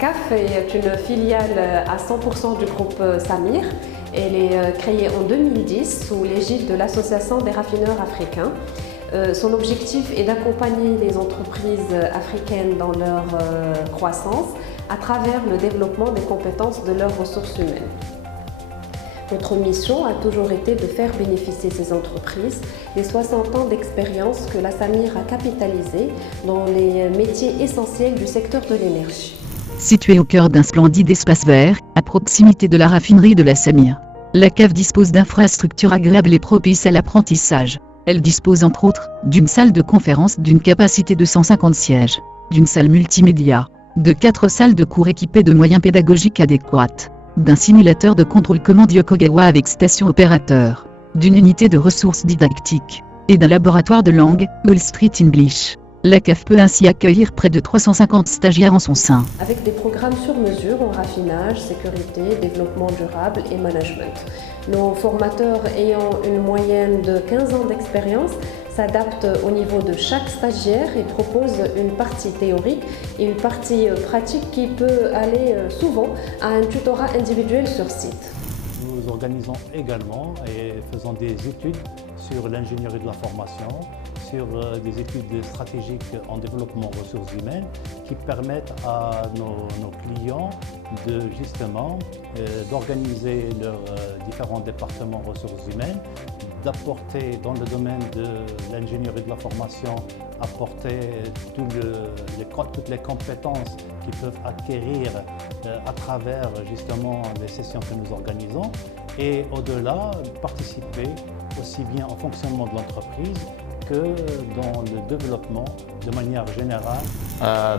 CAF est une filiale à 100% du groupe Samir. Elle est créée en 2010 sous l'égide de l'Association des raffineurs africains. Son objectif est d'accompagner les entreprises africaines dans leur croissance à travers le développement des compétences de leurs ressources humaines. Notre mission a toujours été de faire bénéficier ces entreprises des 60 ans d'expérience que la Samir a capitalisé dans les métiers essentiels du secteur de l'énergie. Située au cœur d'un splendide espace vert, à proximité de la raffinerie de la Samir, la CAF dispose d'infrastructures agréables et propices à l'apprentissage. Elle dispose entre autres d'une salle de conférence d'une capacité de 150 sièges, d'une salle multimédia, de 4 salles de cours équipées de moyens pédagogiques adéquats, d'un simulateur de contrôle commande Yokogawa avec station opérateur, d'une unité de ressources didactiques, et d'un laboratoire de langue, Wall Street English. La CAF peut ainsi accueillir près de 350 stagiaires en son sein. Avec des programmes sur mesure en raffinage, sécurité, développement durable et management. Nos formateurs ayant une moyenne de 15 ans d'expérience s'adaptent au niveau de chaque stagiaire et proposent une partie théorique et une partie pratique qui peut aller souvent à un tutorat individuel sur site. Nous organisons également et faisons des études sur l'ingénierie de la formation, sur des études stratégiques en développement ressources humaines qui permettent à nos clients de justement d'organiser leurs différents départements ressources humaines, d'apporter dans le domaine de l'ingénierie de la formation, apporter toutes les compétences qu'ils peuvent acquérir à travers justement les sessions que nous organisons et au-delà participer aussi bien au fonctionnement de l'entreprise que dans le développement de manière générale.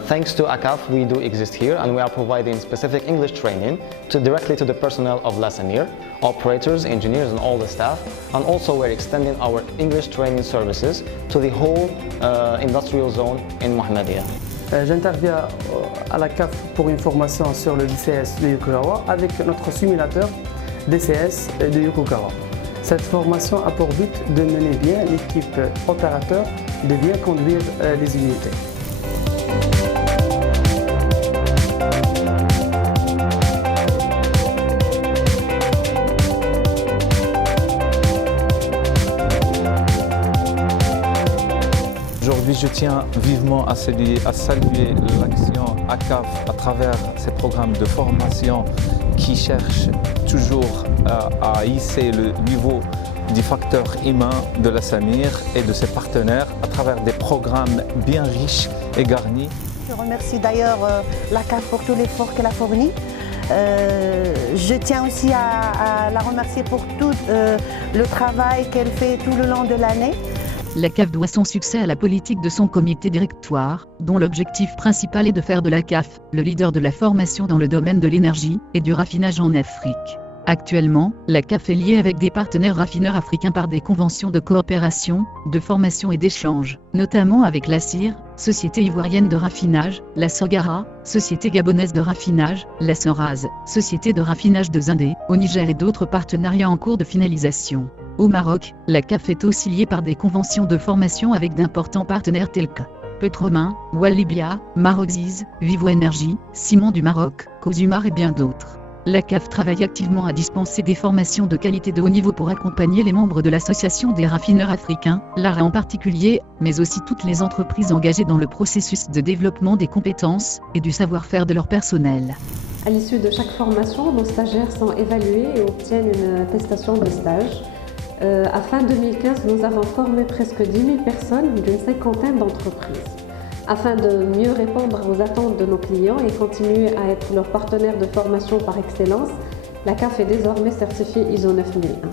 Thanks to ACAF, we do exist here and we are providing specific English training directly to the personnel of La Samir, operators, engineers and all the staff. And also we're extending our English training services to the whole industrial zone in Mohammedia. J'interviens à la CAF pour une formation sur le DCS de Yokogawa avec notre simulateur DCS de Yokogawa. Cette formation a pour but de mener bien l'équipe opérateur, de bien conduire les unités. Aujourd'hui, je tiens vivement à saluer l'action ACAF à travers ces programmes de formation qui cherchent toujours à hisser le niveau du facteur humain de la Samir et de ses partenaires à travers des programmes bien riches et garnis. Je remercie d'ailleurs l'ACAF pour tout l'effort qu'elle a fourni. Je tiens aussi à la remercier pour tout le travail qu'elle fait tout le long de l'année. La CAF doit son succès à la politique de son comité directoire, dont l'objectif principal est de faire de la CAF le leader de la formation dans le domaine de l'énergie et du raffinage en Afrique. Actuellement, la CAF est liée avec des partenaires raffineurs africains par des conventions de coopération, de formation et d'échange, notamment avec la CIR, Société ivoirienne de raffinage, la Sogara, Société gabonaise de raffinage, la Soraz, Société de raffinage de Zindé, au Niger et d'autres partenariats en cours de finalisation. Au Maroc, la CAF est aussi liée par des conventions de formation avec d'importants partenaires tels que Petromain, Walibia, Maroxiz, Vivo Énergie, Ciment du Maroc, Cosumar et bien d'autres. La CAF travaille activement à dispenser des formations de qualité de haut niveau pour accompagner les membres de l'Association des raffineurs africains, l'ARA en particulier, mais aussi toutes les entreprises engagées dans le processus de développement des compétences et du savoir-faire de leur personnel. À l'issue de chaque formation, nos stagiaires sont évalués et obtiennent une attestation de stage. À fin 2015, nous avons formé presque 10 000 personnes d'une 50aine d'entreprises. Afin de mieux répondre aux attentes de nos clients et continuer à être leur partenaire de formation par excellence, la CAF est désormais certifiée ISO 9001.